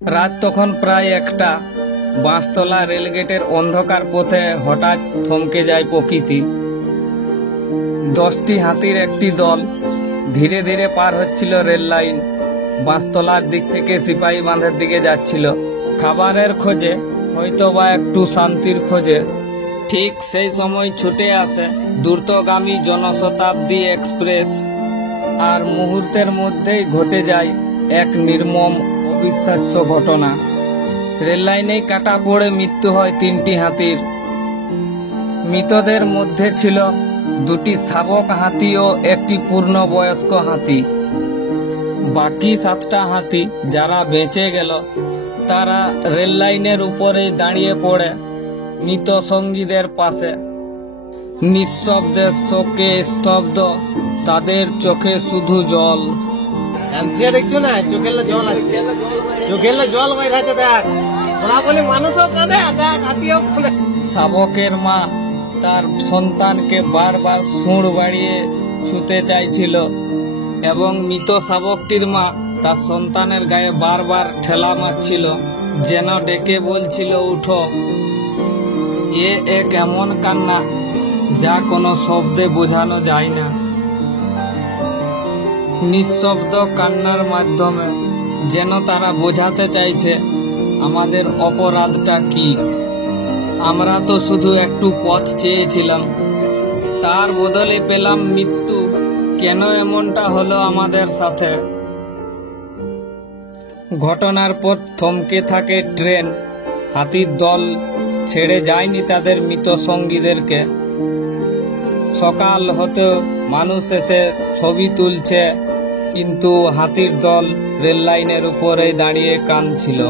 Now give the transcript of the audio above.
রাত তখন প্রায় 1টা। বাঁশতলা রেলগেটের অন্ধকার পথে হঠাৎ থমকে যায় প্রকৃতি। 10টি হাতির একটি দল ধীরে ধীরে পার হচ্ছিল রেল লাইন। বাঁশতলার দিক থেকে সিপাহী বাঁধের দিকে যাচ্ছিল, খাবারের খোঁজে, হয়তো বা একটু শান্তির খোঁজে। ঠিক সেই সময় ছুটে আসে দ্রুতগামী জনশতাব্দী এক্সপ্রেস, আর মুহূর্তের মধ্যেই ঘটে যায় এক নির্মম অবিশ্বাস্য ঘটনা। রেল লাইনেই কাটা পড়ে মৃত্যু হয় 3টি হাতির। মৃতদের মধ্যে ছিল 2টি শাবক হাতি ও একটি পূর্ণবয়স্ক হাতি। বাকি 7টা হাতি যারা বেঁচে গেল তারা রেল লাইনের উপরেই দাঁড়িয়ে পড়ে মৃত সঙ্গীদের পাশে, নিঃশব্দে শোকে স্তব্ধ, তাদের চোখে শুধু জল। দেখছো না, চোখের জল আসছে, চোখের জল বাইরে দেখ, ওরা বলে মানুষও কাঁদে, দেখ হাতিও কাঁদে। শাবকের মা তার সন্তানকে বারবার সুঁড় বাড়িয়ে ছুঁতে চাইছিল এবং মৃত শাবকটির মা তার সন্তানের গায়ে বারবার ঠেলা মারছিল, যেন ডেকে বলছিল উঠো। এক এমন কান্না যা কোনো শব্দে বোঝানো যায় না। নিঃশব্দ কান্নার মাধ্যমে যেন তারা বোঝাতে চাইছে আমাদের অপরাধটা কি। আমরা তো শুধু একটু পথ চেয়েছিলাম, তার বদলে পেলাম মৃত্যু। কেন এমনটা হলো আমাদের সাথে? ঘটনার পর থমকে থাকে ট্রেন। হাতির দল ছেড়ে যায়নি তাদের মৃত সঙ্গীদেরকে। সকাল হতেও মানুষ এসে ছবি তুলছে, কিন্তু হাতির দল রেল লাইনের উপরেই দাঁড়িয়ে কাঁদছিল।